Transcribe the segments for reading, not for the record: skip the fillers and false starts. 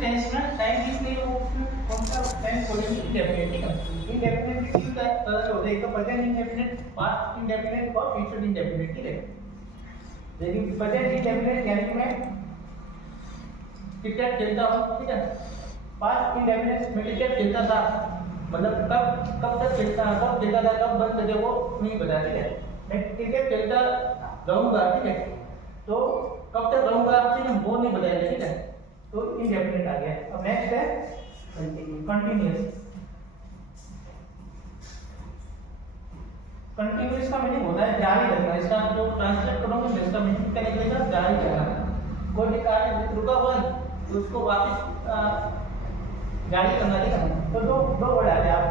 Tense में time किसने वो कौन सा टेंस बोलेंगे इंडेफिनिट, ठीक है। इंडेफिनिट तीन तरह के होते हैं, एक तो प्रेजेंट इंडेफिनिट, पास्ट इंडेफिनिट और फ्यूचर इंडेफिनिट, ठीक है। लेकिन प्रेजेंट इंडेफिनिट यानी कि मैं क्रिकेट खेलता हूँ, ठीक है। पास्ट इंडेफिनिट में क्रिकेट खेलता था, मतलब कब तक खेलता था, कब खेलता था, कब बंद कर दिया वो नहीं पता, ठीक है। मैं क्रिकेट खेलता रहूंगा, ठीक है, तो कब तक रहूंगा, ठीक है, वो नहीं बताया, ठीक है। तो इंडेफिनिट आ गया। अब नेक्स्ट है कंटिन्यूअस। कंटिन्यूअस का मीनिंग होता है जारी रखना। इसका जो ट्रांसलेट करोगे इसका मीनिंग क्या निकलेगा, जारी रखना। कोई भी कार्य रुका हुआ तो उसको वापस जारी करना, ठीक है। तो दो वर्ड आते हैं आप,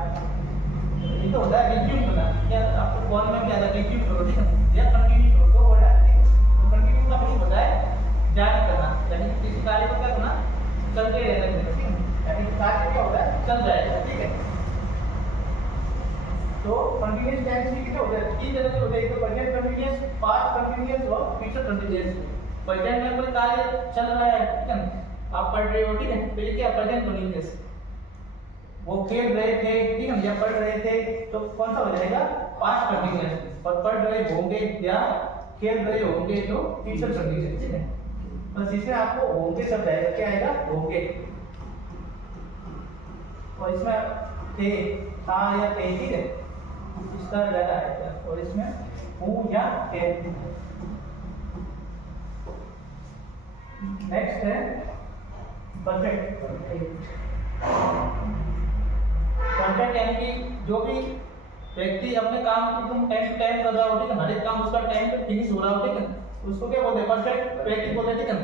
ये तो होता है रिज्यूम करना, या आपको कॉल में भी आता है रिज्यूम करो, ठीक है, या कंटिन्यू करो, दो वर्ड आते हैं। तो कंटिन्यू का मीनिंग होता है जारी करना, यानी किसी कार्य को क्या करना, चलते रहना, ठीक है, यानी कार्य क्या होता है, चल जाएगा, ठीक है। तो कंटीन्यूअस टेंस भी कितने होते हैं, तीन तरह के होते हैं, एक तो प्रेजेंट कंटीन्यूअस, पास्ट कंटीन्यूअस और फ्यूचर कंटीन्यूअस। प्रेजेंट में कोई कार्य चल रहा है, ठीक है, आप पढ़ रहे हो, ठीक है, तो ये क्या प्रेजेंट कंटीन्यूअस। वो खेल रहे थे, ठीक है, या पढ़ रहे थे, तो कौन सा हो जाएगा, पास्ट कंटीन्यूअस। और पढ़ रहे होंगे या खेल रहे होंगे तो फ्यूचर कंटीन्यूअस, ठीक है। बस इसमें आपको होंगे शब्द आएगा, क्या आएगा, होंगे। और इसमें थे, था या थे, ठीक है, इसका ज्यादा आएगा। और इसमें हूं या थे। नेक्स्ट है परफेक्ट। परफेक्ट यानी कि जो भी व्यक्ति अपने काम को एकदम टाइम टू टाइम कर रहा हो, ठीक है, हर एक काम उसका टाइम पे फिनिश हो रहा हो, ठीक है, उसको क्या बोलते हैं, परफेक्ट व्यक्ति बोलते हैं, ठीक है।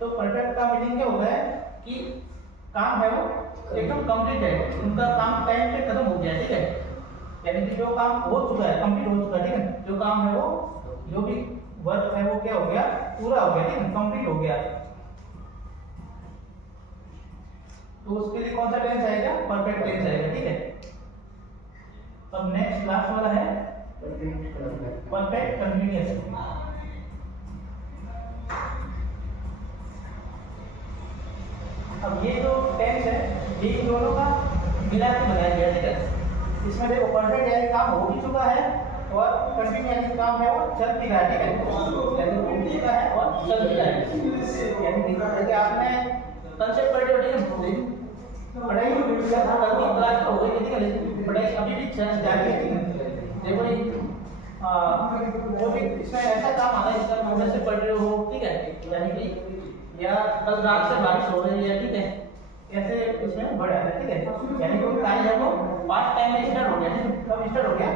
तो परफेक्ट का मीनिंग क्या होता है कि काम है वो एकदम कंप्लीट है, उनका काम टाइम पे खत्म हो गया, ठीक है, यानी कि जो काम हो चुका है, कंप्लीट हो चुका है, ठीक है, जो काम है वो, जो भी वर्क है वो क्या हो गया, पूरा हो गया, ठीक है, कंप्लीट हो गया। तो उसके लिए कौन सा टेंस आएगा, परफेक्ट टेंस आएगा, ठीक है। अब नेक्स्ट लास्ट वाला है परफेक्ट कंटीन्यूअस। अब ये जो टेंस है ये दोनों का मिला के बनाया गया, ठीक है। इसमें देखो परफेक्ट यानी काम हो भी चुका है और कंटिन्यू यानी काम है वो चल भी रहा है, ठीक है, यानी हो भी चुका है और चल भी रहा है। यानी कि आपने कंसेप्ट पढ़ रहे हो, ठीक है, पढ़ाई करनी क्लास हो गई, ठीक है, लेकिन पढ़ाई अभी भी जारी है, ठीक है। देखो वो भी इसमें ऐसा काम आता है जिसका मोबाइल से पढ़ रहे हो, ठीक है, यानी कि या कल रात से बारिश हो रही है, ठीक है, ऐसे इसमें बढ़ है, ठीक है, यानी कोई कार्य है वो पास्ट टाइम में स्टार्ट हो गया, ठीक है, कब स्टार्ट हो गया,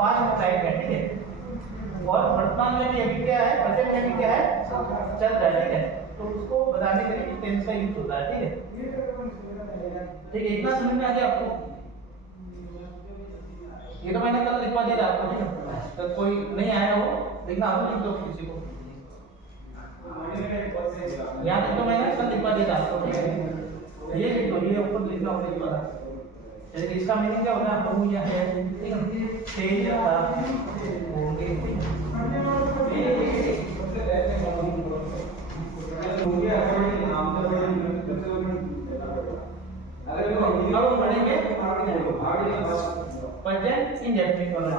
पास्ट टाइम में, ठीक है। और वर्तमान में भी अभी क्या है, प्रेजेंट में भी क्या है, चल रहा है, ठीक है। तो उसको बताने के लिए टेंस का यूज होता है, ठीक है। ठीक है, इतना समझ में आ गया आपको। ये तो मैंने कल लिखवा दिया था आपको, ठीक है, तो कोई नहीं आया हो देखना, आप लिख दो किसी को, याद है तो मैंने कल लिखवा दिया था आपको, ठीक है, ये लिख दो, ये ऊपर लिखना होगा ये वाला। जैसे इसका मीनिंग क्या होता है, हो या है, ठीक है, थे या था, होंगे, अब पढ़ेंगे प्रेजेंट इंडेफिनिट वाला।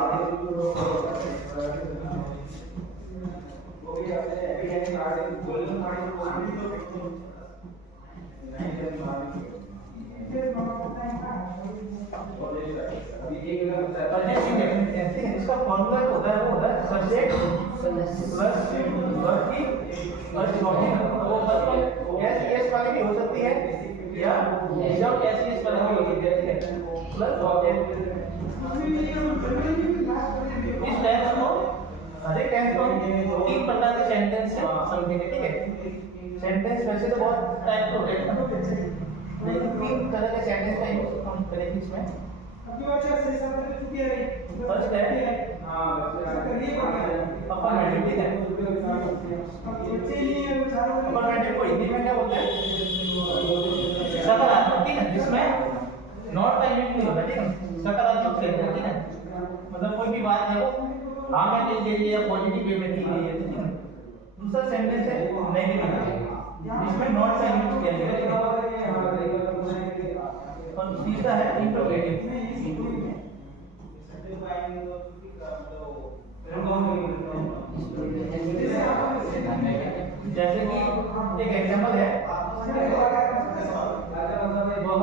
इसका फॉर्मूला जो होता है वो होता है सब्जेक्ट प्लस वर्ब की प्लस ऑब्जेक्ट। वो मतलब एस वाली भी हो सकती है या जब एस वाली भी हो सकती है, ठीक है, प्लस ऑब्जेक्ट। इस टेंस को हर एक टेंस को तीन प्रकार के सेंटेंस से समझेंगे, ठीक है। सेंटेंस वैसे तो बहुत टाइप के होते हैं, लेकिन तीन तरह के सेंटेंस का यूज हम करेंगे इसमें। फर्स्ट है अफर्मेटिव, ठीक है। अफर्मेटिव को हिंदी में क्या बोलते हैं, सकारात्मक, ठीक है, जिसमें नॉट का यूज नहीं होता, ठीक है, सकारात्मक कहते हैं, ठीक है, मतलब कोई भी बात है वो हाँ में ले ली या पॉजिटिव वे में ली गई है, ठीक है। दूसरा सेंटेंस है नेगेटिव, जिसमें नॉट का यूज किया गया है, और तीसरा है इंट्रोगेटिव। जैसे कि एक एग्जांपल है, वह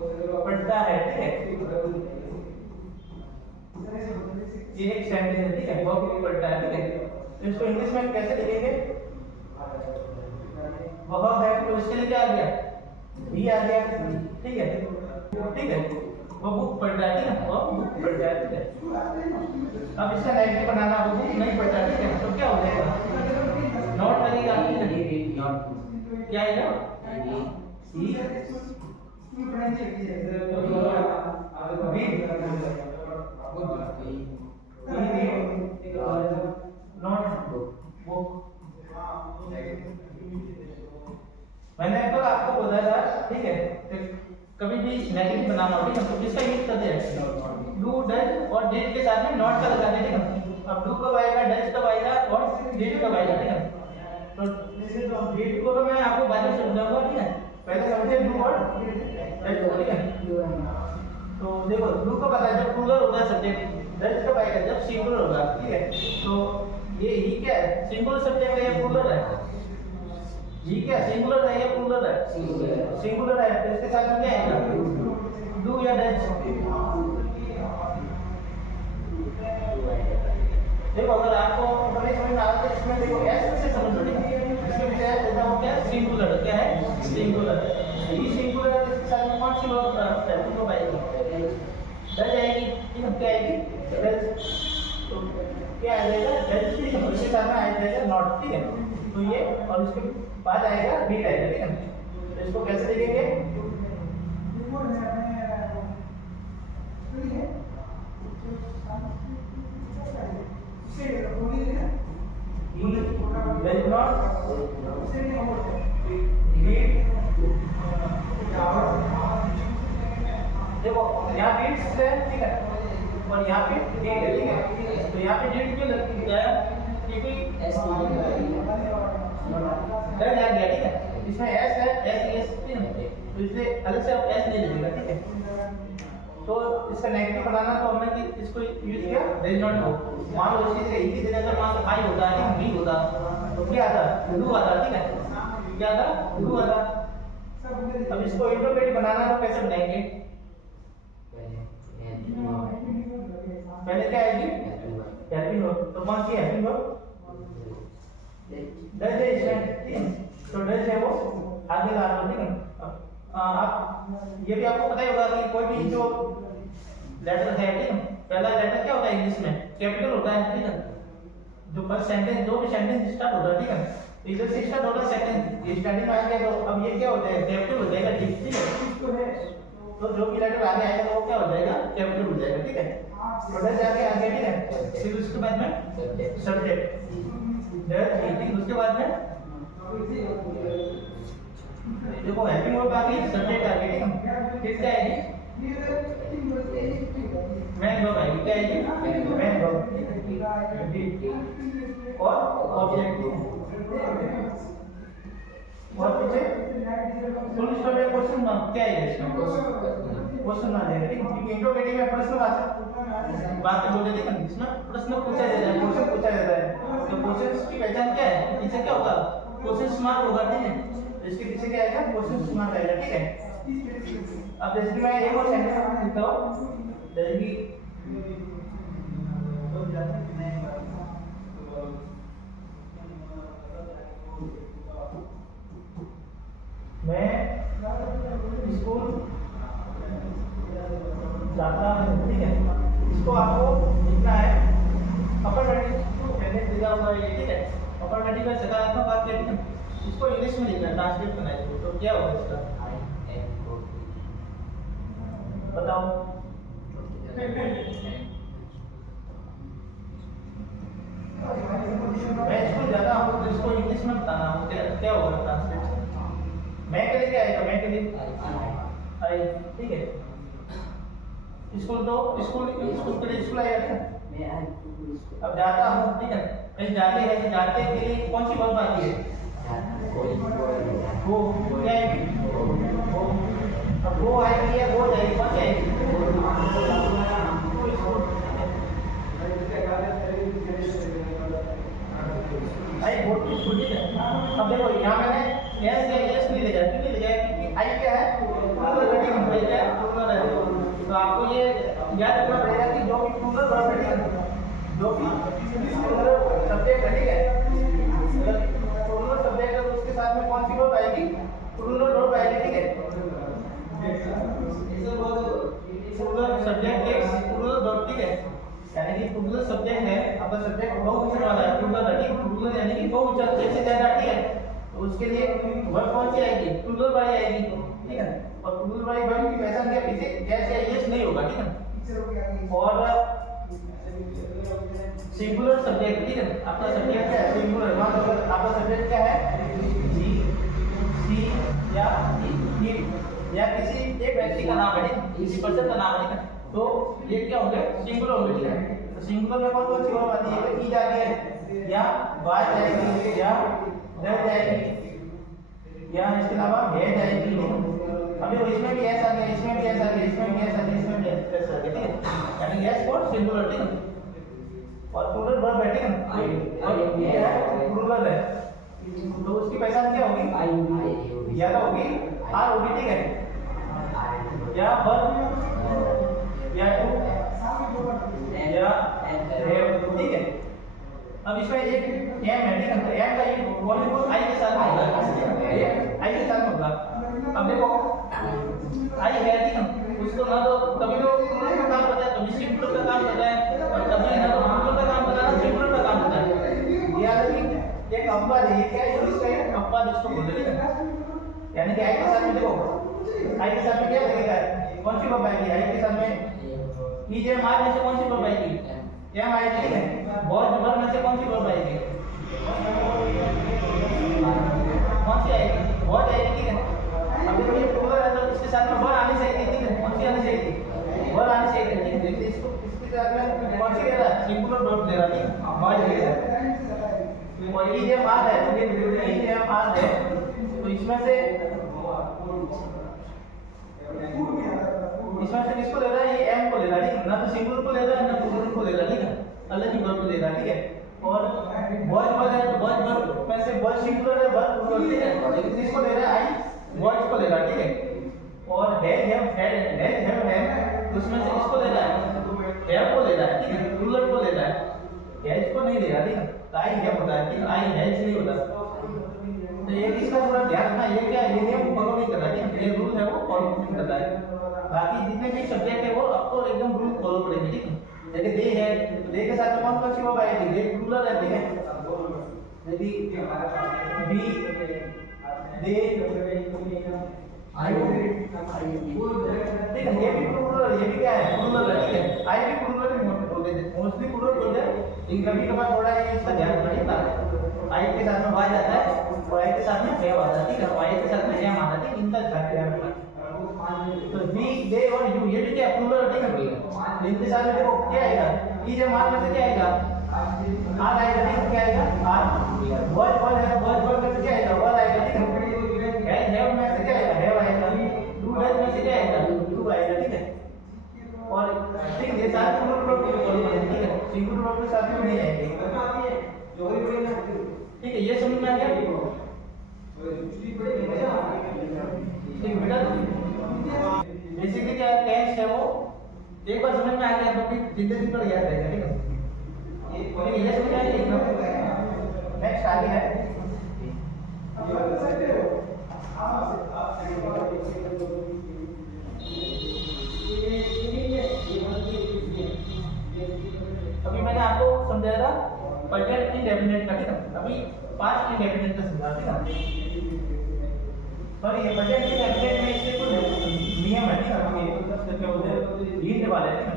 बुक पढ़ता है, ठीक है, ये एक सेंटेंस है, ठीक है, वह बुक पढ़ता है, ठीक है। तो इसको इंग्लिश में कैसे लिखेंगे? वह है, तो इसके लिए क्या आ गया? भी आ गया, ठीक है, ठीक है, वो बुक पढ़ता है, ठीक है, वो बुक पढ़ता है, ठीक है। अब इसका नेगेटिव बनाना, वो बुक नहीं पढ़ता, ठीक है, तो क्या हो जाएगा? नॉट लगेगा, क्या आएगा? ही नॉट बुक। मैंने कल आपको बताया था, ठीक है, कभी भी नेगेटिव बनाना हो, ठीक है, तो किसका यूज करते हैं? डू, डज और डिड के साथ में नॉट का लगाते हैं, ठीक है। अब डू कब आएगा, डज कब आएगा और डिड कब आएगा, ठीक है। तो डिड को तो मैं आपको बाद में समझाऊंगा, ठीक है, पहले समझिए डू और डज को, ठीक है। तो देखो डू कब आता है? जब प्लूरल होगा सब्जेक्ट। डज कब आएगा? जब सिंगुलर होगा, ठीक है। तो ये ही क्या है? सिंगुलर सब्जेक्ट है या प्लूरल है? ये क्या सिंगुलर है या प्लूरल है? सिंगुलर है, तो इसके साथ में क्या आएगा? डू या डज। देखो अगर आपको बड़े समझ में आ रहा है, इसमें देखो एस से समझ लो, ठीक है, इसमें भी क्या है? क्या है? सिंगुलर, क्या है? सिंगुलर। ये सिंगुलर है, इसके साथ में कौन सी वर्ब है? तो आएगी डज आएगी, ठीक है, क्या आएगी? डज। तो क्या आ जाएगा? डज, ठीक है, इसके साथ में आ जाएगा नॉट, ठीक है। तो ये और इसके बाद आएगा डिड आएगा, ठीक है। तो इसको कैसे लिखेंगे? He does not read। देखो यहाँ पे है, ठीक है, और यहाँ पे डिड है, ठीक है। तो यहाँ पे डिड क्यों लगता है? क्योंकि डज आ गया, ठीक है, इसमें एस है, एस, ठीक है, तो इसलिए अलग से आप एस नहीं लगेगा, ठीक है। तो इसका नेगेटिव बनाना, तो हमने कि इसको यूज किया डज नॉट गो। मान लो इसी तरह की जगह पर मान लो आई होता है, बी होता, तो क्या आता? डू आता, ठीक है, क्या आता? डू आता। अब इसको इंट्रोगेटिव बनाना तो कैसे बनाएंगे? पहले क्या आएगी? Helping verb. तो कौन सी हेल्पिंग वर्ब? डज है इसमें, ठीक है, तो डज है वो आगे ला लो, ठीक है। आप ये भी आपको पता ही होगा कि कोई भी जो लेटर है, ठीक है, पहला लेटर क्या होता है इंग्लिश में? कैपिटल होता है, ठीक है। जो फर्स्ट सेंटेंस, जो भी सेंटेंस स्टार्ट होता है, ठीक है, इधर से स्टार्ट होता है सेंटेंस, ये स्टार्टिंग में आ गया, तो अब ये क्या हो जाएगा? कैपिटल हो जाएगा, ठीक है। तो जो भी लेटर आगे आएगा तो वो क्या हो जाएगा? कैपिटल हो जाएगा, ठीक है। तो डज आगे आ गया, ठीक है, फिर उसके बाद में सब्जेक्ट डज, ठीक, उसके बाद में देखो हेल्पिंग वर्ब आ गई, सब्जेक्ट आ गया, ठीक है, फिर क्या आएगी? मेन वर्ब आएगी, क्या आएगी? मेन वर्ब और ऑब्जेक्ट। और पीछे फुल स्टॉप या क्वेश्चन मार्क, क्या है इसमें? क्वेश्चन मार्क है, ठीक है, क्योंकि इंट्रोगेटिव में प्रश्नवाचक बातें बोले, ठीक है, इसमें प्रश्न पूछा जाता है, क्वेश्चन पूछा जाता है। तो क्वेश्चन की पहचान क्या है? पीछे क्या होगा? क्वेश्चन मार्क होगा, ठीक है, इसके पीछे क्या आएगा? क्वेश्चन मार्क आएगा, ठीक है। अब जैसे कि मैं एक और सेंटेंस लिखता हूं, जैसे कि मैं स्कूल जाता हूं, ठीक है, इसको आपको लिखना है अफर्मेटिव सेंटेंस दिया हुआ है ये, ठीक है, अफर्मेटिव में सकारात्मक वाक्य, ठीक है, इसको इंग्लिश में लिखना है, ट्रांसलेट करना है। तो क्या होगा इसका? बताओ। मैं स्कूल जाता हूँ, तो इसको इंग्लिश में बताना है, क्या होगा ट्रांसलेट? मैं के लिए क्या आएगा? मैं के लिए आई, ठीक है। स्कूल तो स्कूल के लिए स्कूल आएगा, ठीक है। अब जाता हूँ, ठीक है, कहीं जाते हैं, जाते के लिए कौन सी वर्ब आती है? वो क्या आएगी? आई बोर्ड की स्कूटी है। अब देखो यहाँ मैंने एस या एस नहीं ले जाया, क्यों नहीं ले जाया? क्योंकि आई क्या है? प्लूरल घटित है, क्या है? प्लूरल है। तो आपको ये याद रखना पड़ेगा कि जो भी प्लूरल वर्ब घटित है, जो भी प्लूरल सब्जेक्ट घटित है, प्लूरल सब्जेक्ट है, उसके साथ में कौन सी वर्ब आएगी? प्लूरल वर्ब आएगी, ठीक है? प्लूरल सब्जेक्ट एक प्लूरल वर्ब, ठीक है? यानी कि प्लूरल सब्जेक्ट है, आपका सब्जेक्ट बहुवचन वाला है, प्लूरल घटित, प्लूरल यानी कि बहुवचन जैसे ज्यादा, ठीक है? तो उसके लिए वर्ब कौन सी आएगी? प्लूरल वाली आएगी, ठीक है? और प्लूरल वाली वर्ब की पहचान क्या? पीछे एस या एस नहीं होगा, ठीक है? और सिंगुलर सब्जेक्ट, ठीक है? आपका सब्जेक्ट क्या है? सिंगुलर। मान लो आपका सब्जेक्ट क्या है? जी, सी या ही या किसी एक व्यक्ति का नाम है, किसी पर्सन का नाम है, तो ये क्या होंगे? सिंगुलर होंगे, ठीक है? तो सिंगुलर में कौन कौन सी वर्ब आती है? ई जाती है या बाय जाएगी या रह जाएगी या इसके अलावा है जाएगी। अभी इसमें भी ऐसा है, इसमें भी ऐसा है, इसमें भी ऐसा है, इसमें भी ऐसा है, ठीक है? यानी एस फॉर सिंगुलर, ठीक है? और प्लूरल वर्ब है, ठीक है? और ये है प्लूरल है, तो उसकी पहचान क्या होगी? या तो होगी आर होगी, ठीक है? या वर्ब या टू या हैव, ठीक है? अब इसमें एक एम है, ठीक है? तो एम का ये वॉल्यूम आई के साथ होगा, आई के साथ होगा। अब देखो आई है, ठीक है? उसको ना तो कभी तो प्लूरल का काम करता है, कभी सिंगुलर का काम करता है, और कभी ना तो प्लूरल का काम करता है, सिंगुलर का काम करता है। याद रखिए एक अपवाद है, ये क्या है? इंग्लिश का एक अपवाद इसको बोलते हैं, ठीक है? यानी कि आई के साथ में देखो, आई के साथ में क्या लगेगा? कौन सी वर्ब आएगी? आई के साथ में ई जे एम आर में से कौन सी वर्ब आएगी? एम आएगी, ठीक है? वर्ब वर्ब में से कौन सी वर्ब आएगी? कौन सी आएगी? वर्ब आएगी, ठीक है? अब देखो ये प्लूरल है, तो इसके साथ में वर्ब आनी चाहिए, ठीक है? कौन सी आनी चाहिए? वर्ब आनी चाहिए, ठीक है? देखिए इसको इसके साथ में कौन सी ले रहा है? सिंगुलर वर्ब ले रहा है, ठीक है? वर्ब ले रहा है। और ई जे एम आर है, तो ये ई जे एम आर है, तो इसमें से किसको ले रहा है? ये एम को ले रहा है, ठीक है? ना तो सिंगुलर को ले रहा है, ना प्लूरल को ले रहा है, ठीक है? अलग ही वर्ब ले रहा है, ठीक है? और वर्ब है, तो वर्ब में से वर्ब सिंगुलर है, वर्ब प्लूरल, ठीक है? लेकिन किसको ले रहा है? आई वर्ब को ले रहा है, ठीक है? और हैव है, उसमें से किसको ले रहा है? हैव को ले रहा है, ठीक है? प्लूरल को ले रहा है, हैज को नहीं ले रहा, ठीक है? तो आई हैव होता है, ठीक है? आई हैज नहीं होता। तो ये इसका थोड़ा ध्यान रखना, ये क्या है? ये नियम फॉलो नहीं कर रहा है, ठीक है? ये रूल है वो फॉलो नहीं कर रहा है। बाकी जितने भी सब्जेक्ट है वो आपको एकदम रूल फॉलो करेंगे, ठीक है? जैसे दे है, तो दे के साथ में कौन कौन सी वर्ब आएगी? दे प्लूरल है, ठीक है? यदि बी दे आई, ठीक है? ये भी प्लूरल, ये भी क्या है? प्लूरल है, ठीक है? आई भी प्लूरल ही बोलते हैं, मोस्टली प्लूरल बोलते हैं, लेकिन कभी कभार थोड़ा ये इसका ध्यान रखना है। आई के साथ में वाई जाता है और आई के साथ में हैव आता है, ठीक है? आई के साथ में एम आता है, ठीक है? इनका ध्यान रखना। तो वी दे और यू ये भी क्या प्लूरल, ठीक है? इनके साथ में देखो क्या आएगा? ई जे मान में से क्या आएगा? आर आएगा, ठीक है? क्या आएगा? आर। वर्ब है, वर्ब में से क्या आएगा? वर्ब आएगा, ठीक है? हैव में से क्या आएगा? हैव आएगा। डू डज में से क्या आएगा? डू आएगा, ठीक है? और ठीक है, सारे प्लूरल वर्ब को फॉलो करेंगे, ठीक है? सिंगुलर वर्ब के साथ में नहीं आएंगे, ठीक है? ये समझ में आ गया? ठीक बेटा, बेसिकली क्या टेंस है वो एक बार समझ में आ गया तो फिर जिंदगी पर याद रहेगा, ठीक है? ये समझ में आ गया। नेक्स्ट आगे है अभी मैंने आपको समझाया था प्रेजेंट इंडेफिनिट का, ठीक है? अभी पास्ट इंडेफिनिट का समझा, ठीक है? सॉरी ये प्रेजेंट इंडेफिनिट में इसके कुछ नियम है, ठीक है? क्या बोलते हैं? हिंट वाले, ठीक है?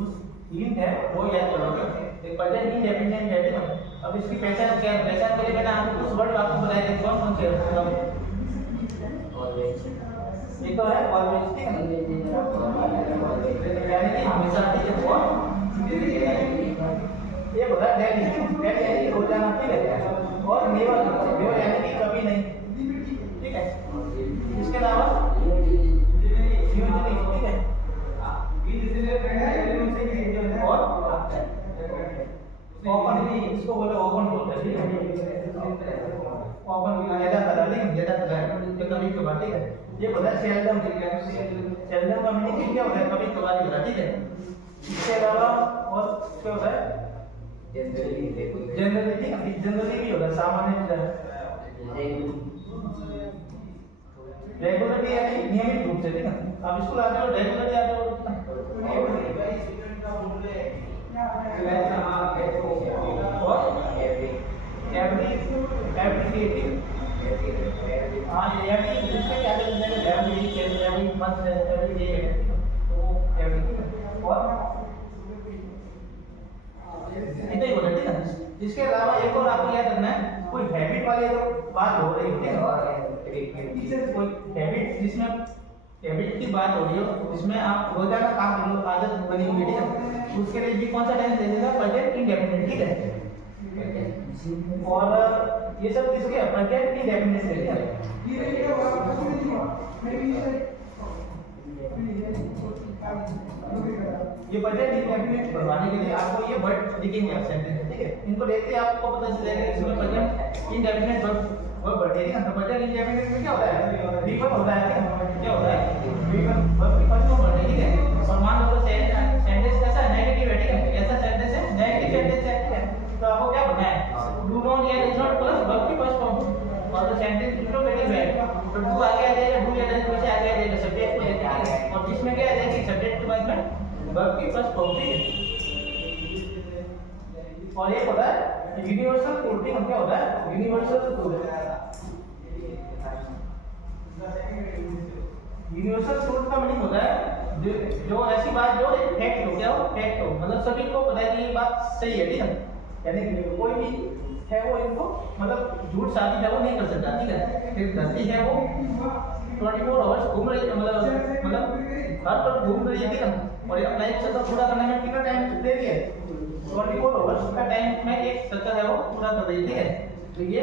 उस हिंट है वो याद करोगे। एक प्रेजेंट इंडेफिनिट है, ठीक है? अब इसकी पहचान क्या है? पहचान के लिए मैंने आपको कुछ वर्ड आपको बताए थे, कौन कौन से हैं? एक तो है ऑलवेज, ठीक है? यानी कि हमेशा, ठीक है? और ये बोला डेली, डेली यानी रोजाना, ठीक है? और नेवर, नेवर यानी कि कभी नहीं, ठीक है? इसके अलावा यूजुअली, ठीक है? और ओपन, इसको बोले ओपन बोलते हैं, अपन ज्यादा करा लेकिन ज्यादा करा तो कभी कभार, ठीक है। ये बोला सेल्डम, सेल्डम का मीनिंग क्या होता है? कभी कभार होता है, ठीक है। इसके अलावा और क्या होता है? जनरली, जनरली भी होता है, सामान्य होता है। रेगुलरली यानी नियमित रूप से, ठीक है। अब इसको आते हो रेगुलरली आते हो और एवरी हाँ यानी इसमें क्या करते हैं? एवरी मंथ, एवरी डे, तो एवरी और इतना ही बोला, ठीक है। इसके अलावा एक और आपको याद रखना है, कोई हैबिट वाली तो बात हो रही है कोई हैबिट, जिसमें हैबिट की बात हो रही हो, जिसमें आप रोजाना काम करो, आदत बनी हुई, ठीक है। उसके लिए भी कौन सा टेंस दे देगा? प्रेजेंट इंडेफिनिट, ठीक है। और ये सब किसके है? प्रेजेंट इंडेफिनिट से, ठीक है। ये प्रेजेंट इंडेफिनिट बनवाने के लिए आपको ये वर्ड लिखेंगे आप सेंटेंस, ठीक है। इनको देखते ही आपको पता चल जाएगा इसमें प्रेजेंट इंडेफिनिट वर्ब वर्ड है, ठीक है। तो प्रेजेंट इंडेफिनिट में क्या होता है? वीवन होता है, ठीक है। क्या होता है? वीवन वर्ब की फर्स्ट फॉर्म है, ठीक है। और मान लो सेंटेंस कैसा है? नेगेटिव है, ठीक है। ऐसा सेंटेंस है, नेगेटिव सेंटेंस है, ठीक है। तो आपको क्या बनना है? डू नॉट या इज नॉट प्लस वर्ब की फर्स्ट फॉर्म और द सेंटेंस इंट्रोगेटिव है, तो डू आगे आ जाएगा, डू या डज वैसे आगे आ जाएगा सब्जेक्ट को लेके, ठीक है। और जिसमें क्या आ जाएगी? सब्जेक्ट के बाद में वर्ब की फर्स्ट फॉर्म, ठीक है। और ये होता है यूनिवर्सल कोड, ठीक है। क्या होता है? Universal code. यूनिवर्सल कोड का मीनिंग होता है जो ऐसी बात जो एक फैक्ट हो, क्या हो? फैक्ट हो, मतलब सभी को पता है कि ये बात सही है, ठीक है। यानी कोई भी है वो इनको मतलब झूठ साबित है वो नहीं कर सकता, ठीक है। फिर धरती है वो 24 आवर्स घूम रही है, मतलब हर पर घूम रही है, ठीक है। और ये अपना एक चक्कर पूरा करने में कितना टाइम दे रही है? 24 आवर्स का टाइम में एक चक्कर है वो पूरा कर रही है, ठीक है। तो ये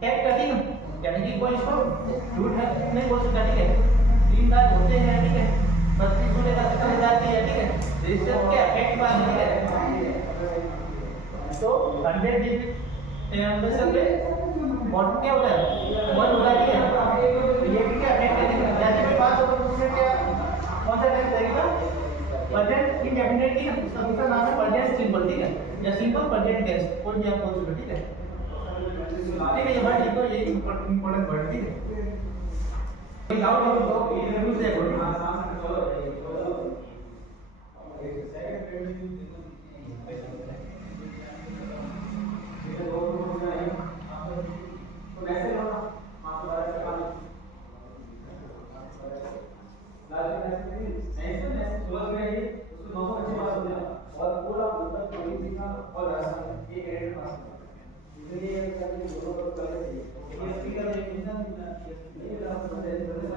फैक्ट है, ठीक है। यानी कि कोई इसको झूठ है नहीं बोल सकता, ठीक है। 3 रात होते हैं, ठीक है। 32 सूर्य का चक्कर जाती है, ठीक है। इससे क्या फैक्ट बात है, ठीक है। तो 100 डिजिट आंसर पे व्हाट क्या होता है? 1 होता है, ठीक है। तो ये भी क्या फैक्ट है? जैसे कोई बात हो तो उसमें क्या कौन सा टेंस रहेगा? प्रेजेंट इंडेफिनिट, ठीक है। इसका दूसरा नाम है प्रेजेंट सिंपल, ठीक है, या सिंपल प्रेजेंट टेंस, कोई भी आप बोल सकते हो, ठीक है। ठीक है, ये वर्ड लिखो, ये इंपॉर्टेंट वर्ड, ठीक है। कोई डाउट हो तो इंटरव्यू से बोलो।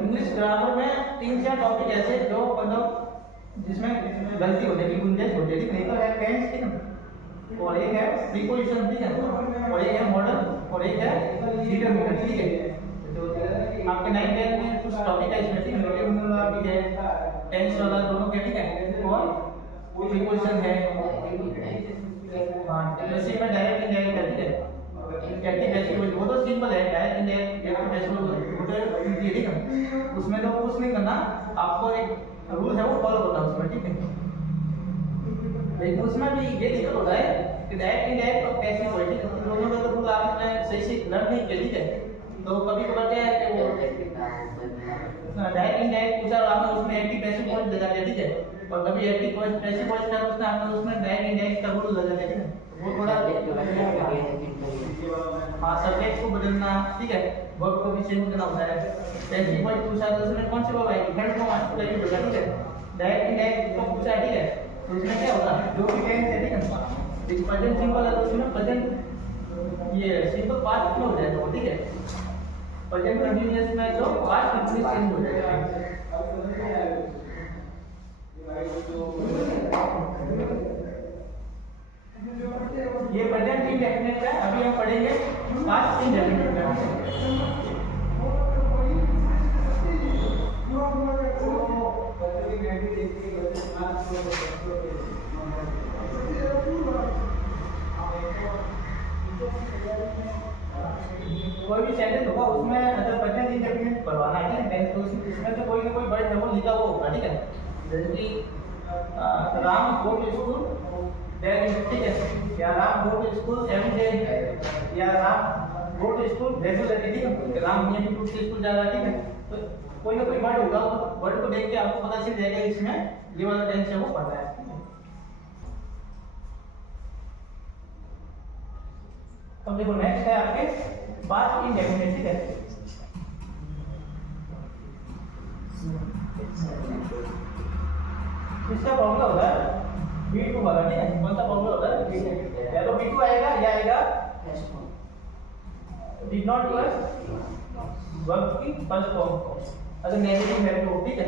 इंग्लिश ग्रामर में 3-4 टॉपिक ऐसे जो मतलब जिसमें गलती होने की गुंजाइश होती है, ठीक है। तो है टेंस, ठीक है। और एक है प्रीपोजिशन, ठीक है। और एक है मॉडल और एक है डिटरमिनर, ठीक है। तो आपके 9-10 में कुछ टॉपिक है इसमें, ठीक है। डिटरमिनर भी है, टेंस वाला दोनों के, ठीक है। और प्रीपोजिशन है, हां। जैसे मैं डायरेक्ट इंडायरेक्ट है, ठीक है। एक्टिव पैसिव वो तो सिंपल है, डायरेक्ट इंडायरेक्ट एक्टिव पैसिव वो तो ठीक है। उसमें तो कुछ नहीं करना, आपको एक रूल है वो फॉलो करना उसमें, ठीक है। लेकिन उसमें भी ये दिक्कत होता है कि डायरेक्ट इंडायरेक्ट और पैसिव वॉइस, ठीक है। दोनों का तो रूल आपने सही से लर्न नहीं किया, ठीक है। तो कभी कभार क्या है कि वो डायरेक्ट इंडायरेक्ट पूछा और आपने उसमें एक्टिव पैसिव वॉइस लगा दिया, ठीक है। और कभी एक्टिव वॉइस पैसिव वॉइस का उसने आपने उसमें डायरेक्ट इंडायरेक्ट का रूल लगा दिया, ठीक है। वो थोड़ा हाँ सब्जेक्ट को बदलना, ठीक है। वर्ब को भी चेंज करना होता है। पैसिव वॉइस पूछा तो उसमें कौन सी वर्ब आएगी? हेड फॉर्म आपको चाहिए होगा, ठीक है। डायरेक्ट इंडायरेक्ट को पूछा, ठीक है। तो उसमें क्या होगा? जो भी टेंस है, ठीक है। एक प्रेजेंट सिंपल है तो उसमें प्रेजेंट ये सिंपल पास्ट में हो जाएगा, ठीक है। प्रेजेंट कंटीन्यूअस में तो पास्ट कंटीन्यूअस चेंज हो जाएगा। ये प्रेजेंट इंडेफिनिट है, अभी हम पढ़ेंगे पास्ट इंडेफिनिट में। कोई भी सेंटेंस होगा उसमें अगर प्रेजेंट इंडेफिनिट करवाना है ठीक है, तो इसमें से कोई ना कोई वर्ड है वो लिखा हुआ होगा ठीक है। जैसे कि Ram go to school daily ठीक है, या Ram go to school every day, या Ram go to school regularly ठीक है, राम नियमित रूप से स्कूल जा रहा है ठीक है। तो कोई ना कोई वर्ड होगा, उस वर्ड को देख के आपको पता चल जाएगा इसमें ये वाला टेंस है वो पढ़ रहा है। अब देखो नेक्स्ट है आपके पास्ट इंडेफिनिट ठीक है। इसका फॉर्मूला होता है V2 वाला ठीक है। कौन सा फॉर्मूला होता है? या तो V2 आएगा या आएगा डिड नॉट प्लस वर्ब की फर्स्ट फॉर्म। अगर नेगेटिव है तो ठीक है,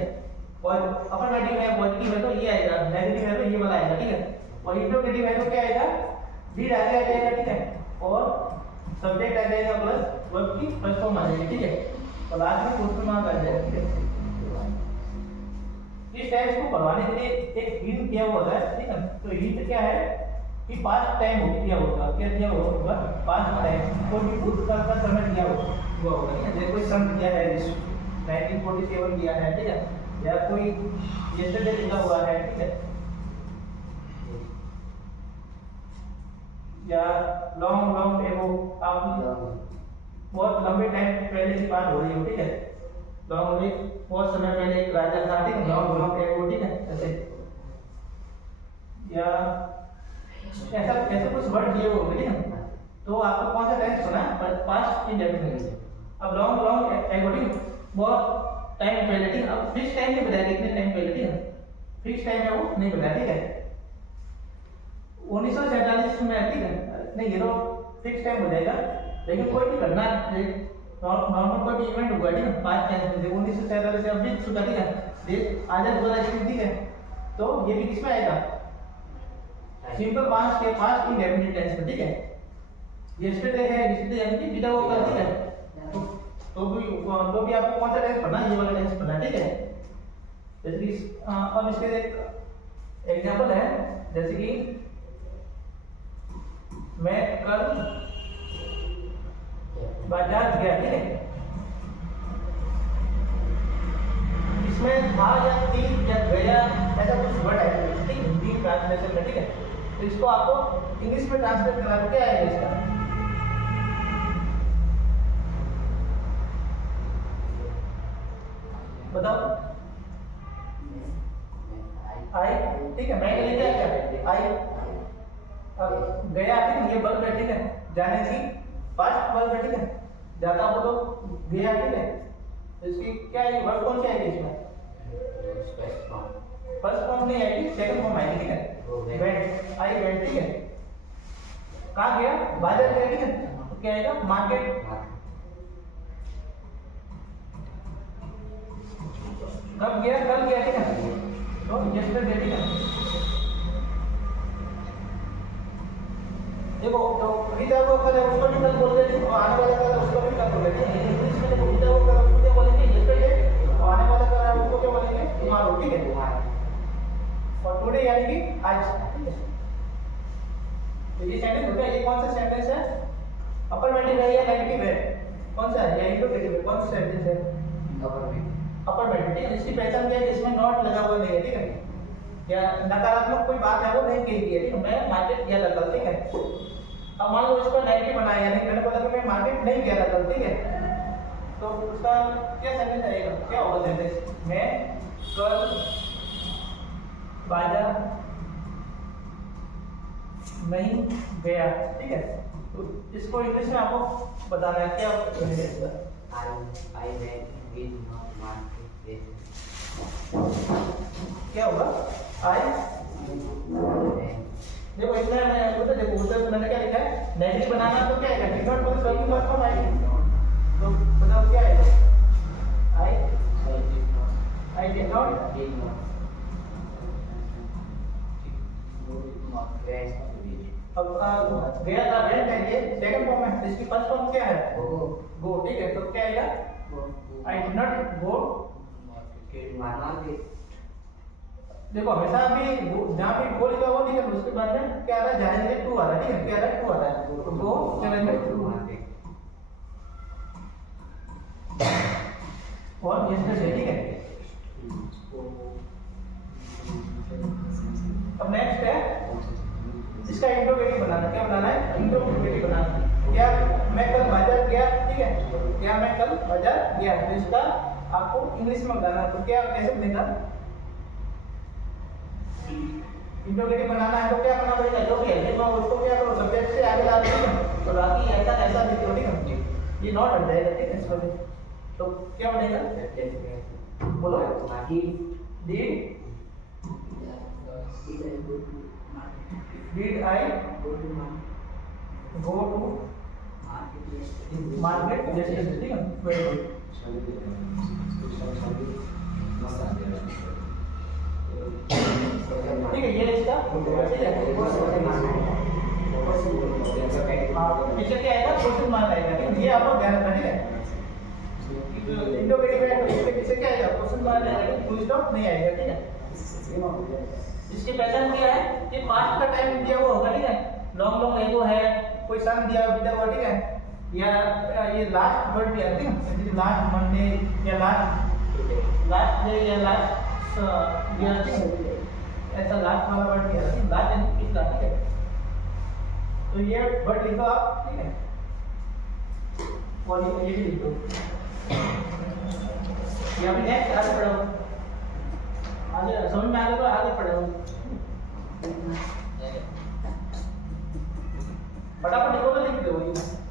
और अफर्मेटिव है पॉजिटिव है तो ये आएगा, नेगेटिव है तो ये वाला आएगा ठीक है, और इंटरोगेटिव है तो क्या आएगा डिड आ जाएगा ठीक है, और सब्जेक्ट आ जाएगा प्लस वर्ब की फर्स्ट फॉर्म आ जाएगी ठीक है, और लास्ट में क्वेश्चन मार्क आ जाएगा ठीक है। इस टाइप को पढ़वाने के लिए एक हिंट दिया हुआ है ठीक है। तो हिंट क्या है कि पास्ट टाइम हो दिया होगा, क्या दिया होगा पास्ट टाइम, कोई भूतकाल का समय दिया होगा ठीक है। जैसे कोई सन दिया है 1947 दिया है ठीक है, या कोई यस्टरडे लिखा हुआ है ठीक है, या लॉन्ग लॉन्ग एगो, आप बहुत लंबे टाइम पहले की बात हो रही हो ठीक है, लॉन्ग में बहुत समय पहले एक राजा था ठीक है, लॉन्ग लॉन्ग एगो ठीक है ऐसे, या ऐसा ऐसे कुछ वर्ड दिए हुए ठीक है। तो आपको कौन सा टेंस सुना है? Past indefinite. अब लॉन्ग लॉन्ग एगो ठीक है, बहुत टाइम पहले ठीक है। अब फिक्स टाइम नहीं बताया कितने टाइम पहले ठीक है, फिक्स टाइम है वो नहीं बताया ठीक है। 1947 में ठीक है, नहीं ये तो फिक्स टाइम हो जाएगा, लेकिन कोई भी घटना नॉर्मल कोई भी इवेंट हुआ ठीक है पास्ट टाइम में 1947 से अभी शुरू ठीक है, देश आजाद हुआ ठीक है, तो ये भी किसमें आएगा? सिंपल पास्ट के पास्ट इंडेफिनिट टेंस में ठीक है। यस्टरडे है, यस्टरडे यानी कि बीता हुआ कल ठीक है, तो भी आपको कौन सा टेंस पढ़ना है? ये वाला टेंस पढ़ना है ठीक है। जैसे कि अब इसके एक एग्जांपल है, जैसे कि मैं कल बाजार गया ठीक है, इसमें था या थी या गया ऐसा कुछ वर्ड है ठीक है, हिंदी ट्रांसलेशन में ठीक है। तो इसको आपको इंग्लिश में ट्रांसलेट करना है, क्या आएगा इसका? बताओ। आई ठीक है, मैं के लिए क्या आएगा? आई। अब गया ठीक है, ये वर्ब है ठीक है, जाने की पास्ट वर्ब है ठीक है, जाता हो तो गया ठीक है, तो इसकी क्या है वर्ब कौन सी आएगी इसमें? फर्स्ट फॉर्म नहीं आएगी, सेकंड फॉर्म आएगी ठीक है, वेंट, आई वेंट ठीक है। कहाँ गया? बाजार गया ठीक है, तो क्या आएगा? मार्केट। कब गया? कल गया ठीक है, तो यस्टरडे ठीक है। देखो तो बीता हुआ कल है उसको भी कल बोल देते, और आने वाला कल है उसको भी कल बोल देते हैं। इंग्लिश में देखो बीता हुआ कल उसको क्या बोलेंगे? यस्टरडे, और आने वाला कल है उसको क्या बोलेंगे? टुमारो ठीक है, और टुडे यानी कि आज ठीक है। तो ये सेंटेंस होता है, ये कौन सा सेंटेंस है? अफर्मेटिव है या नेगेटिव है? कौन सा है? या इंटरोगेटिव है? कौन सा सेंटेंस है? अफर्मेटिव ठीक है। इसकी पहचान क्या है? इसमें नॉट लगा हुआ नहीं है ठीक है, या नकारात्मक कोई बात है वो नहीं कही गई है ठीक है। मैं मार्केट गया था कल ठीक है, अब मान लो इसको नेगेटिव बनाया, यानी मैंने बोला कि मैं मार्केट नहीं गया था कल ठीक है, तो उसका क्या सेंटेंस आएगा? क्या होगा सेंटेंस? मैं कल बाजार नहीं गया ठीक है। तो इसको इंग्लिश में आपको बताना है क्या होगा? I went with market. क्या होगा? आई देखो इसमें मैं बोलता देखो उधर मैंने क्या लिखा है? नेगेटिव बनाना तो क्या आएगा? डिड नॉट प्लस वर्ब की फर्स्ट फॉर्म आएगी, तो बताओ क्या आएगा? आई डिड नॉट अब गया था वेंट है, ये सेकंड फॉर्म है, इसकी फर्स्ट फॉर्म क्या है? गो ठीक है, तो क्या आएगा? I did not go market. देखो हमेशा भी जहाँ पे गो लिखा हुआ ठीक है, उसके बाद में क्या आ रहा है? जाने के लिए टू आ रहा है ठीक है, क्या आ रहा है? टू आ रहा है, तो गो चलेंगे टू। और yesterday, ठीक है। अब नेक्स्ट है इसका इंट्रोगेटिव बनाना। क्या बनाना है? इंट्रोगेटिव बनाना। क्या मैं कल बाजार गया, ठीक है, क्या मैं कल बाजार गया, तो इसका आपको इंग्लिश में बताना है। तो क्या कैसे बनेगा? इंट्रोगेटिव बनाना है तो क्या करना पड़ेगा? जो भी है मैं उसको क्या करो, सब्जेक्ट से आगे ला दूं तो बाकी ऐसा ऐसा लिख दो, ठीक है, ये नॉट हट जाएगा, ठीक है। इस वजह तो क्या बनेगा? बोलो। Did I go to market yesterday? ठीक है, very good. ठीक है, ये इसका ठीक है। पीछे क्या आएगा? क्वेश्चन मार्क आएगा, ठीक है, ये आपको ध्यान रखना, ठीक है। इंट्रोगेटिव है तो इसके पीछे क्या आएगा? क्वेश्चन मार्क आएगा, फुल स्टॉप नहीं आएगा, ठीक है। इसकी पहचान क्या है? ये पास्ट का टाइम दिया हुआ होगा, ठीक है, लॉन्ग लॉन्ग एगो है, कोई सन दिया हुआ, ठीक है, या ये लास्ट वर्ड दिया, ठीक है, जैसे लास्ट मंडे या लास्ट डे या लास्ट ऐसा लास्ट वाला वर्ड दिया, ठीक है, लास्ट यानी पिछला, ठीक है। तो ये वर्ड लिखो आप, ठीक है, और ये भी लिख दो। ये अभी नेक्स्ट आगे पढ़ो, आगे समझ में आ गया तो आगे पढ़ो। फटाफट लिखो तो लिख दो,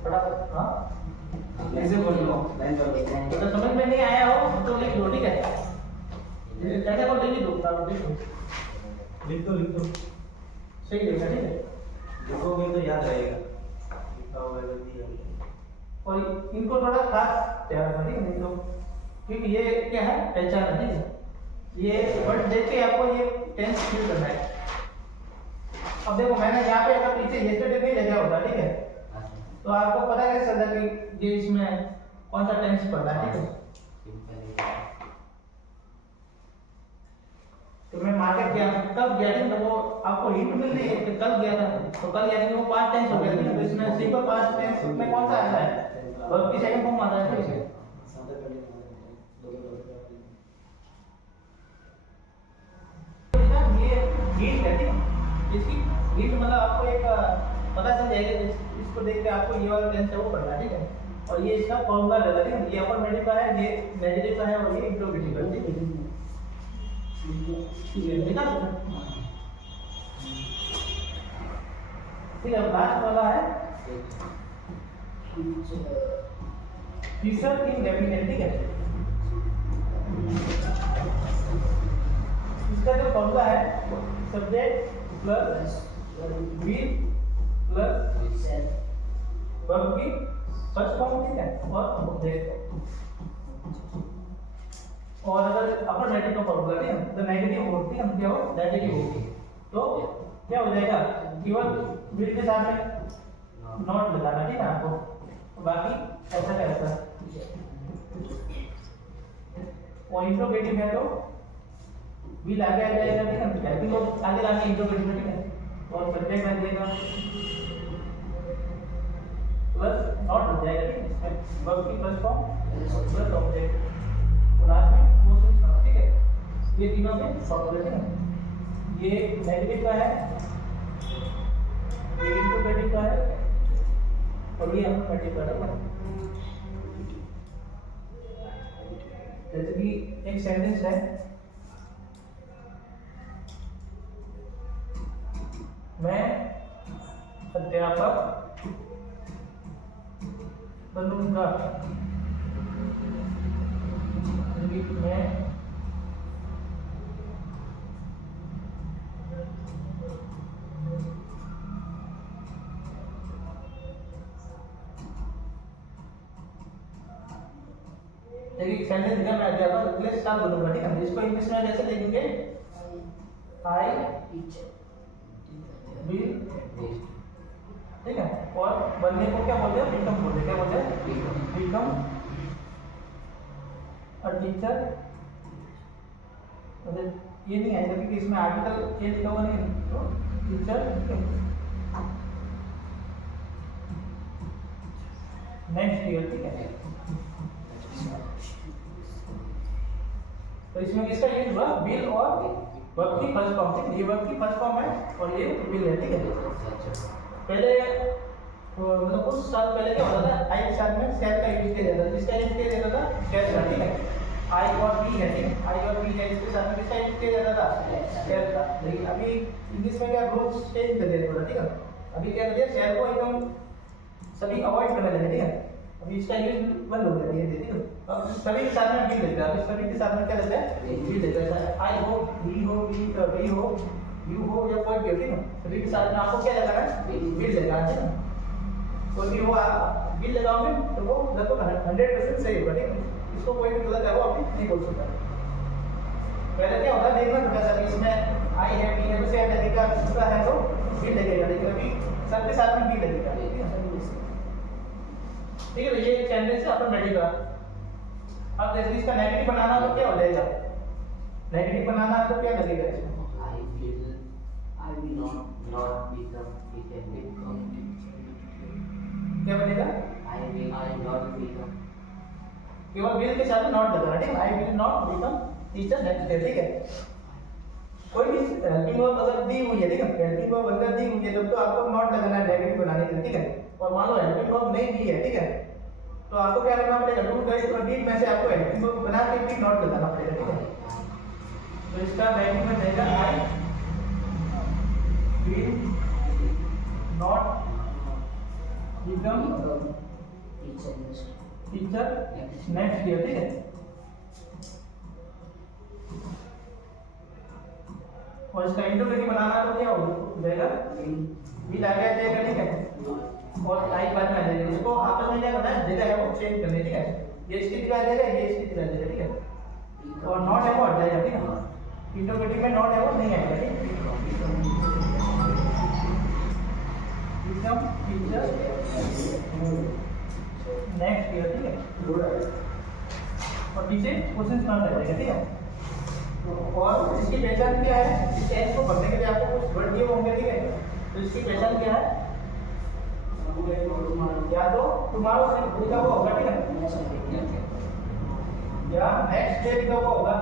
फटाफट। हाँ ऐसे बोल लो, तो समझ में नहीं आया हो तो लिख लो, ठीक है, ऐसा को लिख दो, लिख दो सही लिखा, ठीक है, लिखोगे तो याद रहेगा, लिखा होगा जल्दी याद रहेगा। और इनको थोड़ा खास ध्यान रखना, ठीक है, नहीं तो क्योंकि ये क्या है? पहचान है, ठीक है। ये वर्ड देख के आपको ये टेंस फील करना है। अब देखो मैंने यहाँ पे अगर पीछे yesterday नहीं लिखा होता, ठीक है, तो आपको पता कैसे चलता कि ये इसमें कौन सा टेंस पड़ रहा है, ठीक है। तो मैं मार्केट गया, कब गया, ठीक है, वो आपको हिंट मिल रही है कि कल गया था, तो कल यानी कि वो पास्ट टेंस हो गया, ठीक है। तो इसमें सिंपल पास्ट टेंस में कौन सा आता है? वर्ब की सेकंड फॉर्म आता है, ठीक है। ये हिंट है, ठीक है, इसकी हिंट मतलब आपको एक पता चल जाएगा, इसको देख के आपको ये वाला टेंस है वो पढ़ना है, ठीक है। और ये इसका फॉर्मूला रहता है, ठीक है, ये अफर्मेटिव का है, ये नेगेटिव का है और ये इंट्रोगेटिव का है, ठीक है। ठीक है, ठीक है, लास्ट वाला है फ्यूचर इंडेफिनिट, ठीक है। इसका जो फॉर्मूला है subject plus will plus verb की फर्स्ट फॉर्म, ठीक है, और ऑब्जेक्ट। और अगर अफर्मेटिव का फॉर्मूला, ठीक है, तो नेगेटिव हो, ठीक है, क्या हो? नेगेटिव होगी, तो क्या हो जाएगा? केवल विल के साथ में नॉट लगाना, ठीक है, आपको, बाकी ऐसा का ऐसा। और इंट्रोगेटिव है तो विल आगे आ जाएगा, ठीक है, हेल्पिंग वर्ब आगे लाके इंट्रोगेटिव, ठीक है, और सब्जेक्ट आ जाएगा प्लस नॉट हो जाएगा, ठीक है, इसमें वर्ब की फर्स्ट फॉर्म प्लस ऑब्जेक्ट, और लास्ट में क्वेश्चन, ठीक है। ये तीनों में फॉर्मूला है, ये नेगेटिव का है, ये इंट्रोगेटिव का है, और ये अफर्मेटिव का है। जैसे कि एक सेंटेंस है, मैं अध्यापक बनूंगा, मैं देखिए सेंटेंस दिया, मैं अध्यापक प्लस स्टाफ बनूंगा, ठीक है। इसको इंग्लिश में कैसे लिखेंगे? आई विल, ठीक है, और बनने को क्या बोलते हैं? बिकम बोलते हैं, क्या बोलते हैं? Become a teacher. मतलब ये नहीं आएगा क्योंकि इसमें आर्टिकल ये लिखा हुआ नहीं, तो टीचर, नेक्स्ट ईयर, ठीक है। तो इसमें किसका यूज हुआ, विल और वर्ब की फर्स्ट फॉर्म थी, ये वर्ब की फर्स्ट फॉर्म है और ये विल है, ठीक है। पहले मतलब कुछ साल पहले क्या होता था, आई के साथ में शैल का यूज किया जाता था, किसका यूज किया जाता था, शैल का, ठीक है। आई और बी है, ठीक है, आई और बी है, इसके साथ में किसका यूज किया जाता था, शैल का। लेकिन अभी इंग्लिश में क्या रूल्स चेंज कर दिया थोड़ा, ठीक है। अभी क्या कर दिया, शैल को एकदम सभी अवॉइड करने लगे, ठीक है। अभी इसका यूज बंद हो गया धीरे धीरे। अब सभी के साथ में विल लेता है, सभी के साथ में क्या लेता है, विल लेता है। आई हो, ही हो, वी हो, यू हो या कोई भी हो, ठीक है, सभी के साथ में आपको क्या लगाना है, विल लगाना है, ठीक है। कोई भी हो आप विल लगाओगे तो वो लगभग 100% सही होगा, ठीक है। इसको कोई भी गलत है वो अभी नहीं बोल सकता। पहले क्या होता है, देखना पड़ता था इसमें आई है, बी है, तो सेम लगेगा, दूसरा है तो विल लगेगा, लेकिन अभी सब के साथ में विल लगेगा, ठीक है। ठीक है, तो ये एक सेंटेंस है अफर्मेटिव का। अब जैसे इसका नेगेटिव बनाना तो क्या हो जाएगा, नेगेटिव बनाना है तो क्या लगेगा इसमें, I will not become, it can become. क्या बनेगा, I will not become. केवल विल के साथ नॉट लगाना, ठीक है। I will not become teacher next day, ठीक है। कोई भी हेल्पिंग वर्ब अगर दी हुई है, ठीक है, हेल्पिंग वर्ब अगर दी हुई है तब तो आपको नॉट लगाना है नेगेटिव बनाने के लिए, ठीक है। और मान लो हेल्पिंग वर्ब नहीं दी है, ठीक है, तो आपको क्या करना पड़ेगा, डू डज और डीड में से आपको हेल्पिंग वर्ब बना के भी नॉट लगाना पड़ेगा, ठीक है। तो इसका नेगेटिव में रहेगा I will not become teacher next year, ठीक है। और इसका इंटरप्रेटिव बनाना तो क्या हो जाएगा, विल आगे आ जाएगा, ठीक है, और आई बाद में आ जाएगा। इसको आपस में क्या करना है, जगह है वो चेंज करनी है, ठीक है। ये इसकी जगह आ जाएगा, ये इसकी जगह आ जाएगा, ठीक है। और नॉट है वो हट जाएगा, ठीक है। इंटरप्रेटिव में नॉट है वो नहीं आएगा, ठीक है। बिकम टीचर नेक्स्ट ईयर, ठीक है। और पीछे क्वेश्चन मार्क आ जाएगा, ठीक है। और इसकी पहचान क्या है, इस टेंस को पढ़ने के लिए आपको कुछ वर्ड दिए होंगे, ठीक है। तो इसकी पहचान क्या है, या तो टुमारो से लिखा हुआ होगा, ठीक है, या नेक्स्ट डे लिखा हुआ होगा,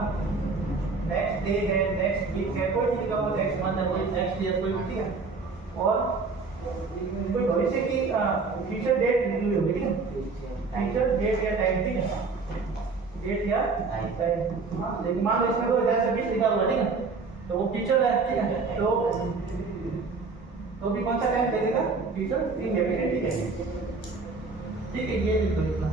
नेक्स्ट डे है, नेक्स्ट वीक है, कोई लिखा हुआ, नेक्स्ट मंथ है, कोई नेक्स्ट ईयर कोई, ठीक है। और कोई भविष्य की फ्यूचर डेट लिखी हुई होगी, ठीक है, फ्यूचर डेट या टाइम, ठीक है, डेट या टाइम। लेकिन मान लो इसमें 2020 लिखा हुआ, ठीक है, तो वो फ्यूचर है, ठीक है। तो भी कौन सा टाइम देगा, फ्यूचर इंडेफिनिट, ठीक है, ठीक है। ये लिख दो इतना।